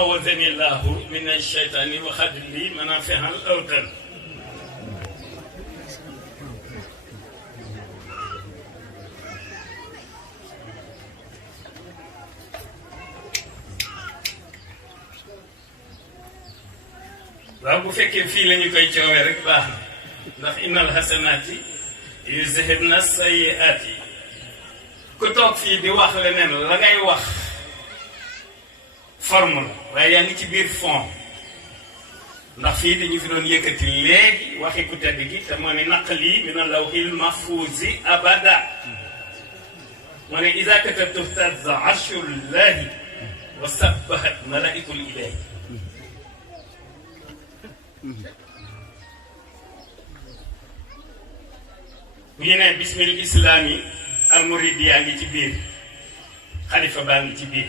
awazani llahu min alcheytaani wa xaddi li manafihal awtan waaw bu fekkee fii la ñu koy coowee rek baax na ndax innal hasanaati yuzhibna sayyi'aati ku toog fii di wax leneen la ngay wax forme la waaye yaa ngi ci biir fond ndax fii dañu fi doon yëkkati léegi waxi ku tedd gi te moo ne naqli min al-lawhil mahfuuzi abada moo ne iza katabtu ihtazza arshullahi wa sabbahat malaa'ikatul ilaahi ñu ne bismil islaami almurid yaa ngi ci biir xalifa baa ngi ci biir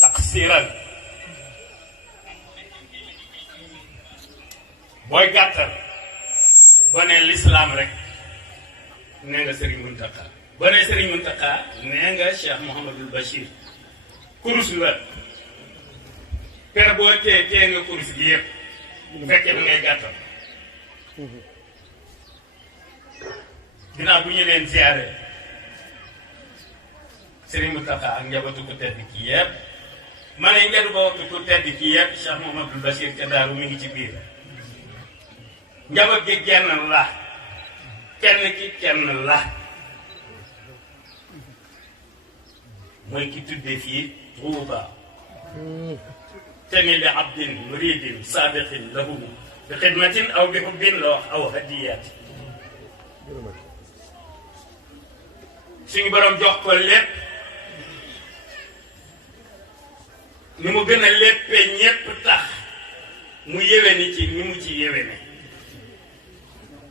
taqsiran booy gàttal boo nee lislaam rek nee nga Serigne Mountakha boo nee Serigne Mountakha nee nga Cheikh Mouhamadul Bachir kurus la per boo tee nga kurus gi yëpp bu fekkee da ngay gàttal ginnaaw bu ñu leen ziare Serigne Mountakha ak njabootu ku tedd ki yëpp ma ne njabootu ku tedd ki yëpp Cheikh Mouhamadul Bachir ca Daaru mi ngi ci biir njaboot gi genn la kenn ki kenn la mooy ki tuddee fii Tuuba teni li abdin muridin saadiqin lahu bi xidmatin aw bi hubbin la wax aw hadiyaati suñu borom jox ko lépp ni mu gën a léppee ñépp tax mu yéwéni ci ni mu ci yéwéne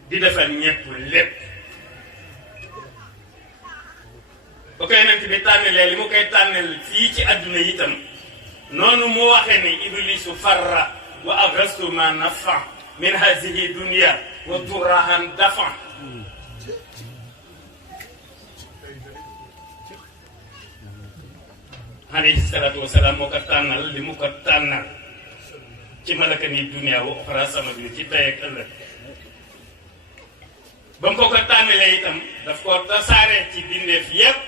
di defal ñépp lépp ba koy nant bi tànnalee li mu koy tànnal fii ci àdduna itam noonu mu waxe ni iblisu farra wa agastu ma nafa min hazihi dunia wa turahan dafa alayhi salaatu wasalaam moo ko tànnal li mu ko tànnal ci malaka ni dunia wa oxra sama bi ci tey ak ëllëg ba mu ko tànnalee itam daf ko tasaare ci bindeef yépp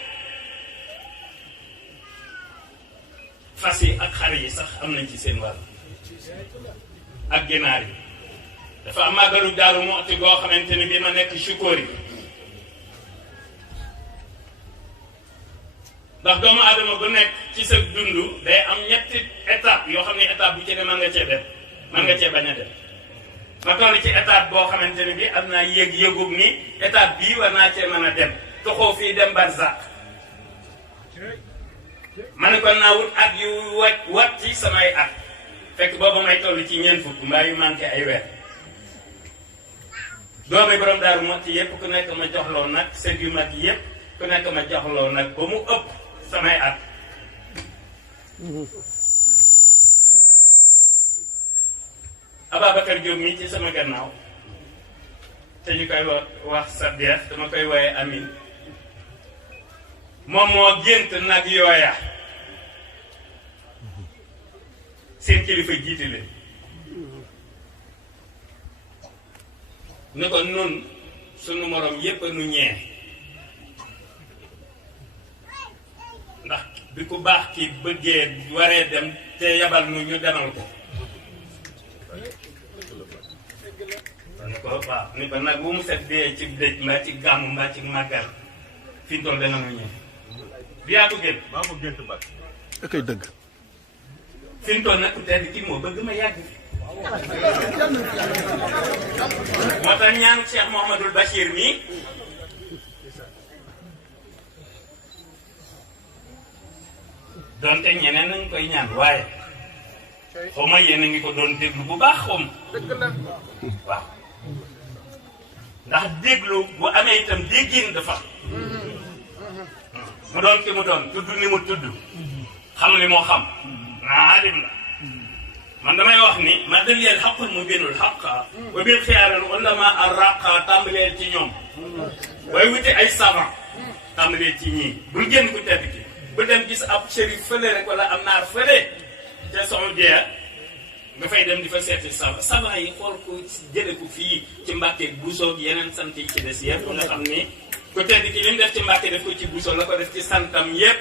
fas yi ak xar yi sax am nañ ci seen wàll ak ginaar yi dafa am màggalu Daaru Muxti goo xamante ni bi ma nekk Chukóori ndax doomu aadama bu nekk ci sa dund day am ñetti étape yoo xam ne étape bu ci ne mën nga cee dem mën nga cee bañ a dem ma toll ci étape boo xamante ne bi am naa yëg-yëgub ni étape bii war naa cee mën a dem toxoo fii dem barzak ma ne kon naa wut at yu wat ci samay at fekk booba may toll ci ñeent fukk mbaa yu manqué ay weer doomi borom Daaru Muxti yépp ku nekk ma joxloo nag sët yu mag yépp ku nekk ma joxloo nag ba mu ëpp samay at Ababacar Diop mi ci sama gannaaw te ñu koy wax sa deex dama koy woye amin moom moo gént nag yooya seen kilifa jiite leen ni ko nun sunu morom yépp nu ñee ndax bi ku baax ki bëggee waree dem te yabal nu ñu demal ko ni ko waaw ni ko nag bu mu set dee ci dëj mbaa ci gàmm mbaa ci màggal fi ñu toll dana nu ñee bi yaa ko gént maa ko gént ba akay dëgg fi ñu toll nag ku tedd kii moo bëgg ma yàgg fi moo tax ñaan Cheikh Mouhamadul Bachir mi donte ñeneen nañ koy ñaan waaye xaw ma yéen a ngi ko doon déglu bu baax xaw ma waaw ndax déglu bu amee itam déggin dafa mu doon ki mu doon tudd ni mu tudd xam li moo xam naa alim la man damay wax ni ma dël yeen xaqul mu binul xaqa ba biir xiyaaral ulama arraqa tàmbaleel ci ñoom waaye wuti ay savant tàmbalee ci ñii bul génn ku tedd ki ba dem gis ab shérif fële rek wala am naar fële te Saudiya nga fay dem di fa seeti savant yi xool ko jële ko fii ci Mbàkke Buso yeneen sant yi ci des yëpp nga xam ni ku tedd ki li mu def ci Mbàkke def ko ci Buso la ko def ci santam yëpp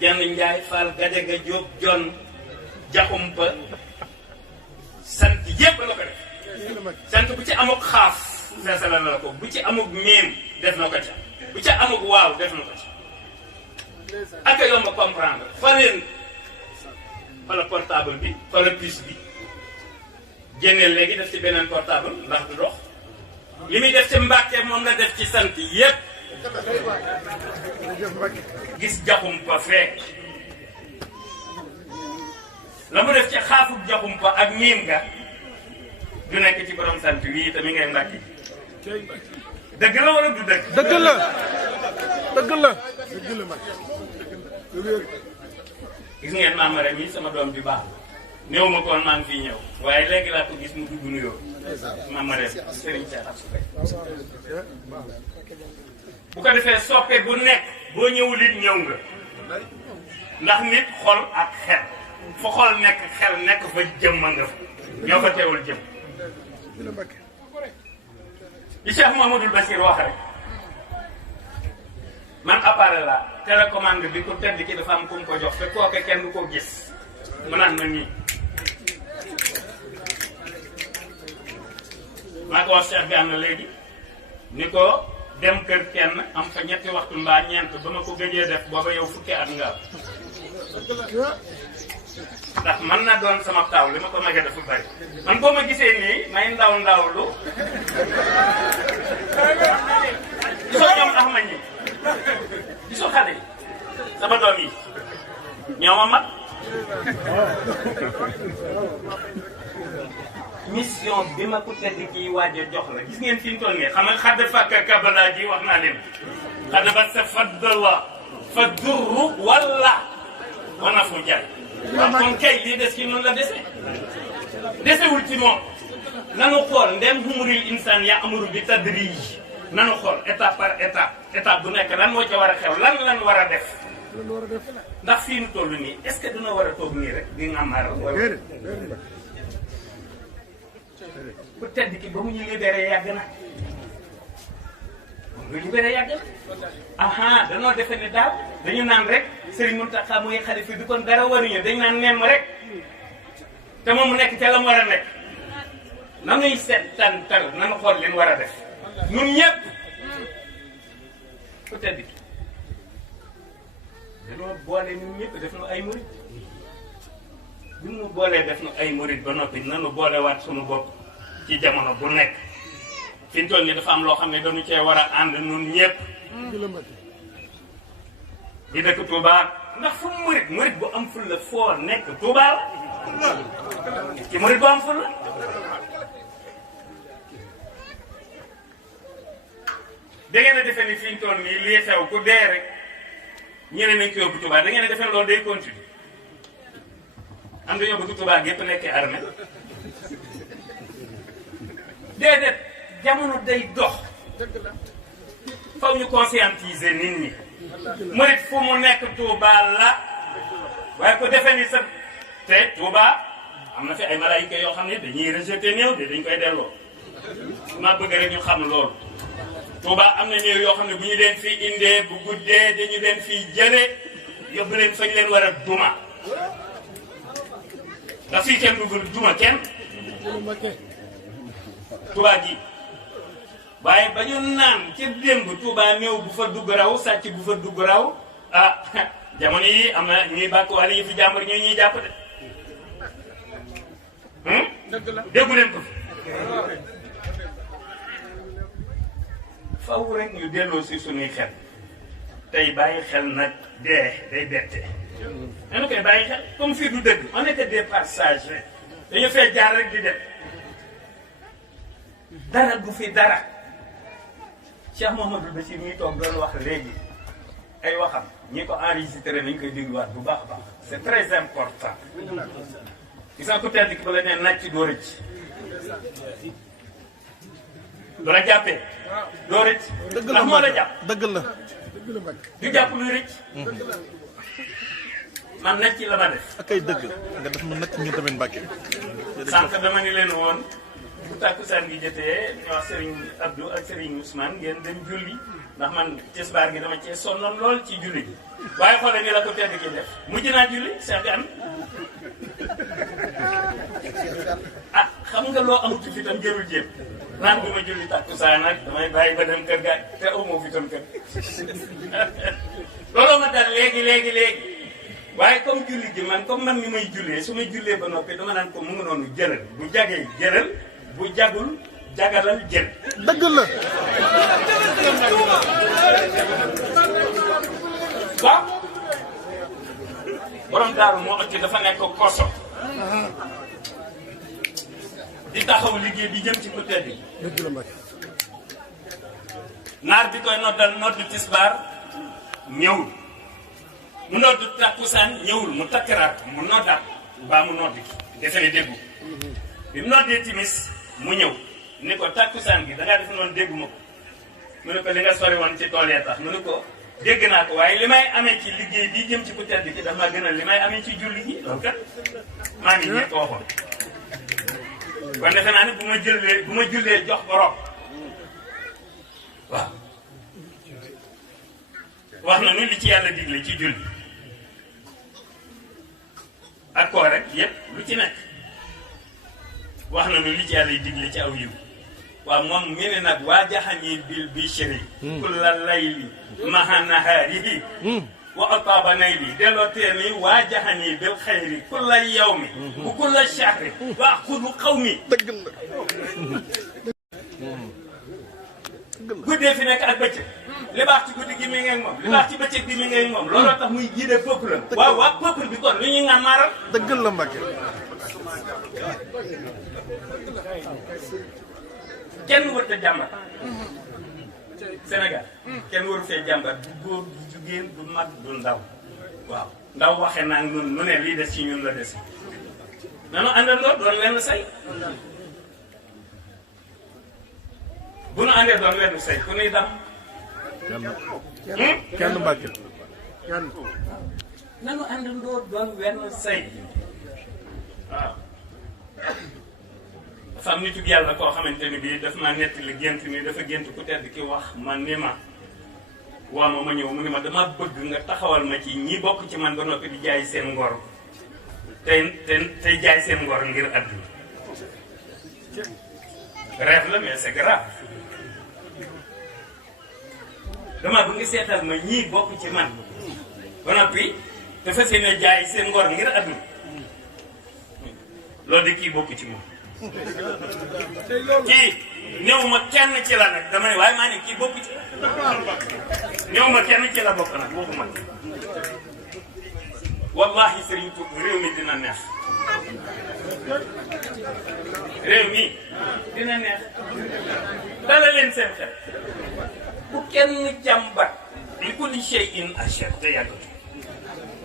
Jenn Njaay Faal Gajaga Jóob Jon Jaxumpa sant yëpp la ko def sant bu ci amuk xaaf feesala na la ko bu ci amuk miim def na ko ca bu ci amuk waaw def na ko ca ak a yomb a comprendre fa leen fa la portable bi fa la puce bi génneel léegi def ci beneen portable ndax du dox li muy def ci Mbàkke moom la def ci sant yépp gis Jaxumpa fee la mu def ci xaafub Jaxumpa ak miim ga du nekk ci borom sant wii te mi ngay Mbàkke dëgg la wala du dëgg dëgg la dëgg la gis ngeen maam rek mi sama doom bi baax néew ma koon maa ngi fii ñëw waaye léegi laa ko gis mu dugg nuyoo maam rek Serigne Cheikh Absou Faye bu ko defee soppe bu nekk boo ñëwul it ñëw nga ndax nit xol ak xel fa xol nekk xel nekk fa jëmma nga fa ñoo fa teewul jëm li Cheikh Mouhamadoul Bachir wax rek man appareil la télécommande bi ko tedd ki dafa am ku mu ko jox te kooke kenn du ko gis mu naan ma nii maa ko wax Cheikh bi am na léegi ni ko dem kër kenn am fa ñetti waxtu mbaa ñeent ba ma ko gëjee def booba yow fukki at nga ndax man na doon sama taw li ma ko magee dafa bari man boo ma gisee nii may ndaw ndawlu gisoo ñoom ax ma ñi gisoo xale yi sama doom yi ñoo ma mag mission bi ma ko tedd kii waaj a jox la gis ngeen fi mu toll nii xam nga xadd fàkk kabala ji wax naa leen xadd ba sa faddala fa durru wala wana fu jàll waaw kon kay lii des ci noonu la dese desewul ci moom nanu xool ndem humuril insaan ya amuru bi tadrij nanu xool étape par étape bu nekk lan moo ca war a xew lan war a def ndax fii nu toll nii est-ce que dina war a toog nii rek di ngamaar wala ku tedd ki ba mu ñu libéré yàgg na moom nga libéré yàgg na aha danoo defe ne daal dañu naan rek Serigne Mountakha mooy xalifa bi kon dara waruñu dañu naan nemm rek te moom mu nekk ca la mu war a nekk nanuy settantal nanu xool leen war a def ñun ñëpp ku tedd ki dañoo boole ñun ñëpp def nu ay murid bu ñu boolee def nu ay murid ba noppi nanu boolewaat suñu bopp ci jamono bu nekk fi ñu toll nii dafa am loo xam ne dañu cee war a ànd ñun ñëpp di dëkk Touba ndax fu murid bu am ful la foo nekk Touba la ci murid bu am ful la da ngeen a defee ni fi ñu toll nii lii xew ku dee rek ñeneen nañ ko yóbbu Touba da ngeen a defee loolu day continuer am nga yóbbu Touba gépp nekkee armée déedéet jamono day dox faw ñu conscientiser nit ñi murit fu mu nekk Touba la waaye ko defee ni sa te Touba am na fi ay malaayika yoo xam ne dañuy rejeté néew de dañ koy delloo ma bëgg rek ñu xam loolu Touba am na néew yoo xam ne bu ñu leen fii indee bu guddee dañu leen fii jëlee yóbbu leen fañ leen war a duma ndax fii kenn duggul duma kenn Touba gi waaye ba ñu naan ci démb Touba néew bu fa dugg raw sàcc bu fa dugg raw ah jamono yi am na ñuy bàkk wala yi fi jàmbur ñuy jàpp de déggu leen ko faw rek ñu delloo si suñuy xel tey bàyyi xel nag dee day bette dañu koy bàyyi xel comme fii du dëgg on était des passages rek dañu fee jaar rek di dem dara du fi dara Cheikh Mouhamadoul Bachir ñuy toog doon wax léegi ay waxam ñi ko enregistré nañ koy dégluwaat bu baax a baax c'est très important gis nga ko tedd ki ba la nee naaj ci doo rëcc du la jàppee doo rëcc ndax moo la jàpp dëgg la du jàpp luy rëcc man nag ci la ma def. ak ay dëgg nga def mu nag ñu tamit Mbàkke. sànq dama ni leen woon bu tàkkusaan gi jotee ñu wax Serigne Abdou ak Serigne Ousmane ngeen dem julli ndax man tisbaar gi dama cee sonnoon lool ci julli gi waaye xoolal ni la ko tedd ki def mujj naa julli Cheikh Gane ah xam nga loo amut fi tam jërul jéem naan bu ma julli tàkkusaan nag damay bàyyi ba dem kër ga te amoo fi tam kër looloo ma dal léegi waaye comme julli gi man comme man mi may jullee su may jullee ba noppi dama naan ko mu ngi noonu jëlal bu jagee jëlal bu jagul jagalal jël. dëgg la. waaw borom daaru moo ëtti dafa nekk koso di taxaw liggéey bi jëm ci ku tedd yi. dëgg la Mbàkke. naar bi koy noddal noddu tisbaar ñëwul mu noddu takkusaan ñëwul mu takkaraat mu noddaat baa mu noddi defe ne déggu bi mu noddee timis mu ñëw ni ko takkusaan gi dangaa def noonu déggu ma ko mu ne ko li nga sori woon ci tool ya tax mu ne ko dégg naa ko waaye li may amee ci liggéey bii jëm ci ku tedd ki dafa gënal li may amee ci julli gi loolu kat maa ngi ñëpp waxoon kon defe naa ne bu ma jullee jox borom waaw wax na nu li ci yàlla digle ci julli ak koo rek yépp lu ci nekk wax na nu li ci yàlla digle ci aw yiw waaw moom mi ne nag waa jaxani bil bishri kulla layli maha nahaarihi wa ataaba nayli delloo tee ni waa jaxani bil xayri kulla yawmi bu kulla shahri wa axudu xawmi dëgg la. guddee fi nekk ak bëccëg li baax ci guddi gi mi ngi moom li baax ci bëccëg bi mi ngi moom looloo tax muy jiite peuple la waaw waa peuple bi kon lu ñuy nga maaral dëgg la Mbàkke. kenn warut a jàmbat Sénégal kenn waru fee jàmbat du góor du jigéen du mag du ndaw waaw ndaw waxe naa nun nu ne lii des ci ñun la des nanu àndandoo doon wenn say bu nu àndee doon wenn say ku nuy dam kenn Mbàkke. nanu àndandoo doon wenn say waaw dafa am nitu yàlla koo xamante ni bii daf maa nettali gént ni dafa gént ku tedd ki wax man ni ma waa ma ñëw mu ni ma dama bëgg nga taxawal ma ci ñi bokk ci man ba noppi di jaay seen ngor tey jaay seen ngor ngir àdduna rêve la mais c'est grave dama bëgg nga seetal ma ñii bokk ci man ba noppi dafa seen jaay seen ngor ngir àdduna loolu de kii bokk ci moom kii néew ma kenn ci la nag dama ne waaye maa ne kii bokk ci néew ma kenn ci la bokk nag waxuma wallahi Serigne Touba réew mi dina neex réew mi dina neex dala leen seen xel bu kenn jàmbat li kulli shay'in ashar te yàggatu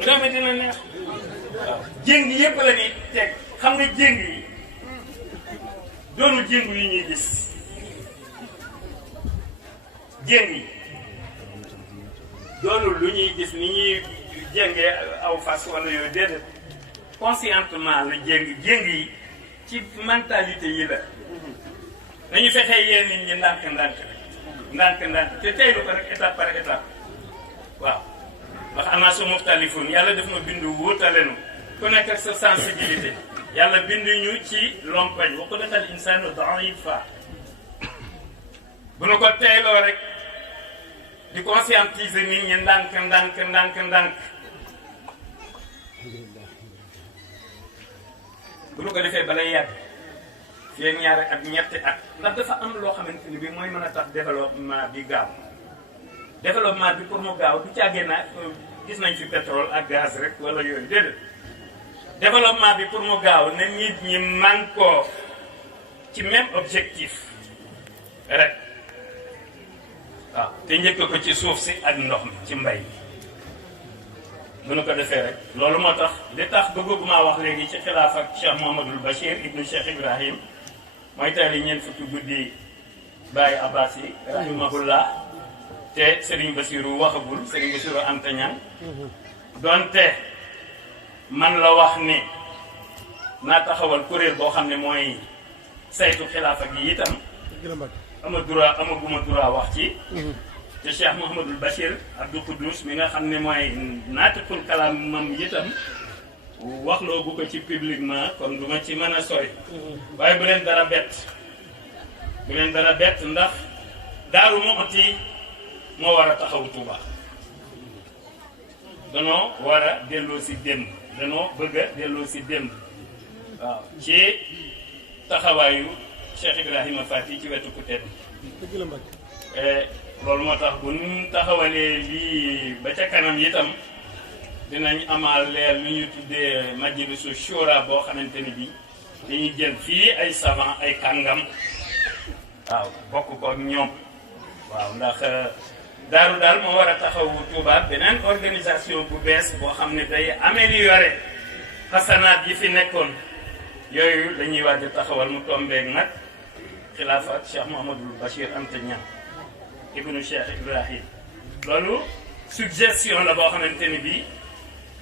réew mi dina neex waaw jéng yëpp la ñuy teg xam nga jéng yi doonul jéngu yi ñuy gis jéng yi doonul lu ñuy gis ni ñuy jéngee aw fas wala yooyu déedéet conscientement la jéng yi ci mentalité yi la nañu fexee yee nit ñi ndànk te teylu ko rek étape par étape waaw ndax anaasu muxtalifun yàlla def ma bindu wuutalenu ku nekk ak sa sensibilité yàlla bindu ñu ci lompañ wa xuliqal insaanu da'ifa bu nu ko teyloo rek di conscientiser nit ñi ndànk bu nu ko defee balay yàgg fii ñaari at ñetti at ndax dafa am loo xamante ni bi mooy mën a tax développement bi gaaw développement bi pour mu gaaw du caagee na gis nañ fi pétrole ak gaz rek wala yooyu déedéet développement bi pour mu gaaw na nit ñi mànkoo ci même objectif rek waaw te njëkk ko ci suuf si ak ndox mi ci mbay bu nu ko defee rek loolu moo tax li tax bëgguma wax léegi ci xilaaf ak Cheikh Mouhamadoul Bachir ibnu Cheikh Ibrahim mooy tey li ñeent fukki guddi Baye Abbas yi rahimahullah te Serigne Bassirou waxagul Serigne Bassirou Anta Niang donte man la wax ni naa taxawal kuréel boo xam ne mooy saytu xilaafa gi itam amaguma droit wax ci te Cheikh Mouhamadul Bachir Abdou Khoudous mi nga xam ne mooy naatiqul kalaamam itam waxloo bu ko ci publiquement kon du ma ci mën a sori waaye bu leen dara bett ndax Daaru Muxti moo war a taxaw Tuuba danoo war a delloo si démb danoo bëgg a delloo si démb waaw ci taxawaayu Cheikh Ibrahima Fati ci wetu ku tedd loolu moo tax bu ñu taxawalee lii ba ca kanam itam dinañ amaal leer lu ñu tuddee majlisu shura boo xamante ni bi dañuy jël fii ay savant ay kàngam waaw bokk ko ak ñoom waaw ndax daaru daal moo war a taxawu Touba beneen organisation bu bees boo xam ne day améliorer xasanaat yi fi nekkoon yooyu lañuy waaj a taxawal mu tombeeg nag xilaafa Cheikh Mouhamadul Bachir Anta Niang ibnu Cheikh Ibrahim loolu suggestion la boo xamante ni bii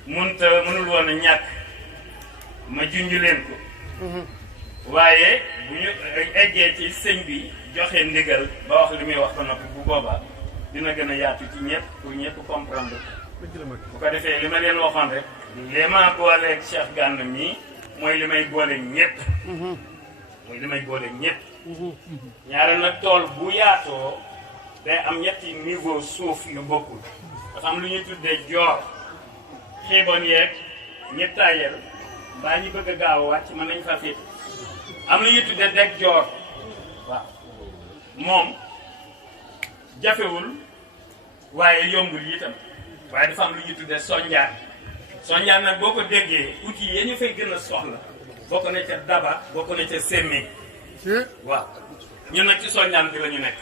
mënul woon a ñàkk ma junj leen ko waaye bu ñu eggee ci sëñ bi joxe ndigal ba wax li muy wax ba noppi bu boobaa dina gën a yaatu ci ñëpp pour ñëpp comprendre bu ko defee li ma leen waxoon rek li ma booleeg Cheikh Gana mi mooy li may booleeg ñëpp ñaare nag tool bu yaatoo day am ñetti niveau suuf yu bokkul dafa am lu ñuy tuddee joor xiibon yeeg ñettaayel mbaa ñi bëgg a gaaw a wàcc mën nañ fa féet am lu ñuy tuddee deg joor waaw moom jafewul waaye yombul itam waaye dafa am lu ñuy tuddee sonjaan nag boo ko déggee outils yi ñu fay gën a soxla bokk na ca daba bokk na ca semmiñ waaw ñun nag ci sonjaan bi la ñu nekk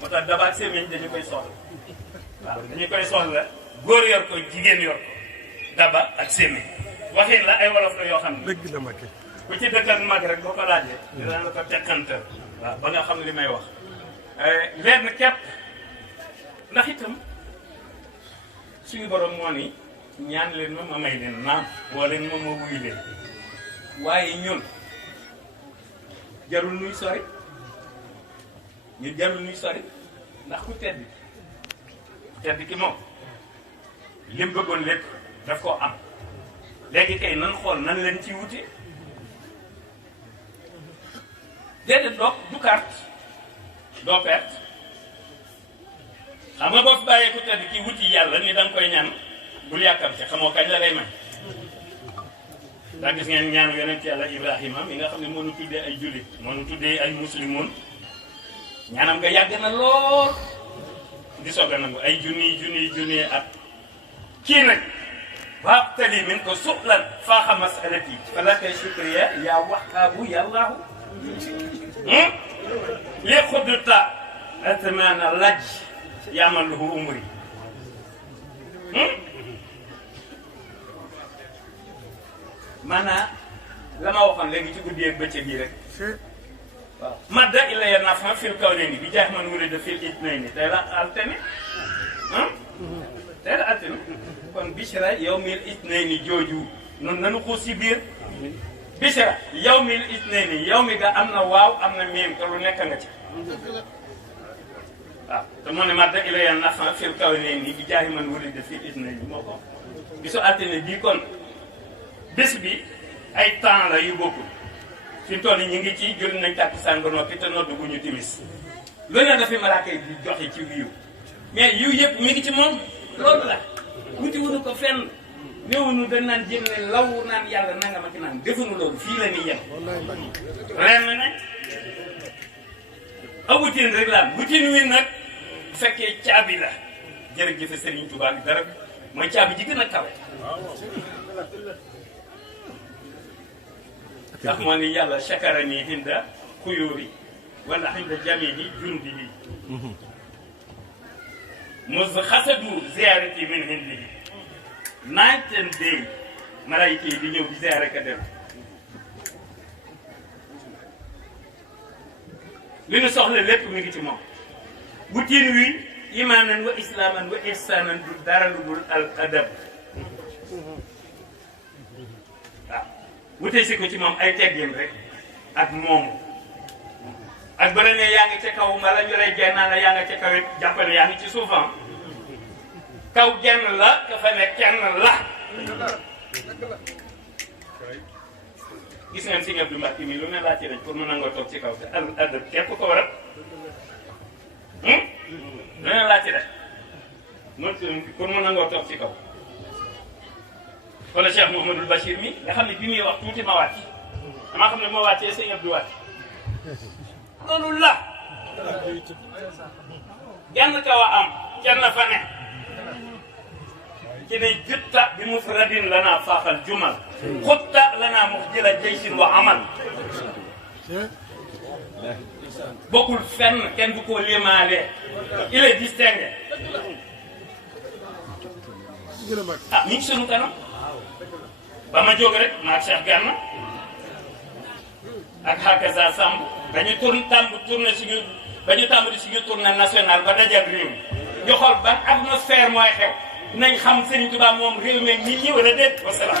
moo tax daba ak semmiñ dañu koy soxla waaw dañu koy soxla góor yor ko jigéen yor ko daba ak semmiñ waxin la ay wolof la yoo xam ne dëgg la mag ku ci dëkk ak mag rek boo ko laajee dina la ko tekkantal waaw ba nga xam li may wax lenn képp ndax itam suñu borom moo ni ñaan leen ma may leen naam woo leen ma wuyu leen waaye ñun jarul nuy sori ndax ku tedd ki moom lim bëggoon lépp daf koo am léegi kay nan xool nan leen ci wute déedéet du carte doo perte xam nga boo fi bàyyee ku tedd ki wuti yàlla ni danga koy ñaan bul yàkkamte xamoo kañ la lay may ndax gis ngeen ñaanu yonent yàlla Ibrahima mi nga xam ne moo nu tuddee ay jullit moo nu tuddee ay muslimoon ñaanam nga yàgg na lool di soog a nangu ay junniy at kii nag waabtali min ko suxlan faaxa masalati fala kay shukriya yaa wahaabu yàllaahu li xudduta atmana laj yamaluhu umri maanaam la ma waxoon léegi ci guddi ak bëccëg yi rek waaw madda illa ya nafa fil kawnayni bi jaax man wurida fil itnayni tey la altine kon bishra yawmil itnayni jooju noonu nanu xuus si biir bishra yawmil itnayni yow mi ga am na waaw am na miim te lu nekk nga ci waaw te moo ne madda illa ya nafa fil kawnayni bi jaax man wurida fil itnayni moo ko bisu altine bii kon bés bi ay temps la yu bokkul fi mu toll nii ñu ngi ci julli nañ tàkkusaan ba noppi te noddu gu ñu timis lu ne dafa malaaka yi di joxe ci yiw mais yiw yëpp mi ngi ci moom loolu la wuti wuñu ko fenn néewuñu dañ naan jéem ne law naan yàlla nanga ma ci naan defuñu loolu fii la ñuy yem ren na nag a wutin rek la wutin wi nag bu fekkee caabi la jërëjëf Serigne Touba bi dara mooy caabi ji gën a kawe ndax moo ni yàlla shakara nii hinda xuyóori wala hinda jamihi jundi yi mos xasadu ziarati min hindi yi night and day malayka yi di ñëw di ziare ka dem li ñu soxla lépp mi ngi ci moom wutiin wi imaanan wa islaaman wa ihsaanan du dara lu dul al adab waaw wutee si ko ci moom ay teggin rek ak moomu ak ba ne yaa ngi ca kaw mbala ñu lay jenn la yaa nga ca kaw it jàppale yaa ngi ci suufam kaw jenn la ka fa ne kenn la gis ngeen si ñëpp du mbàkk mi lu ne laa ci rek pour mu nangoo toog ci kaw te àdd képp ko waral lu ne laa ci rek pour mu nangoo toog ci kaw wala Cheikh Mouhamadul Bachir mi nga xam ne bi muy wax tuuti ma wàcc damaa xam ne moo wàccee sëñ Abdou wàcc loolu la genn kaw a am kenn fa ne ci ne jutta bi mufradin lanaa faaxal jumal xutta lanaa muxjila jaysin wa amal bokkul fenn kenn du ko limaale il est distingué ah mi ngi sunu kanam ba ma jóg rek maag Cheikh Gana ak Hakaza Samb dañu tourné suñu ba ñu tàmbali suñu tournée nationale ba dajal réew mi ñu xool ban atmosphère mooy xew nañ xam Serigne Touba moom réew mi nit ñi wala déet wasalaam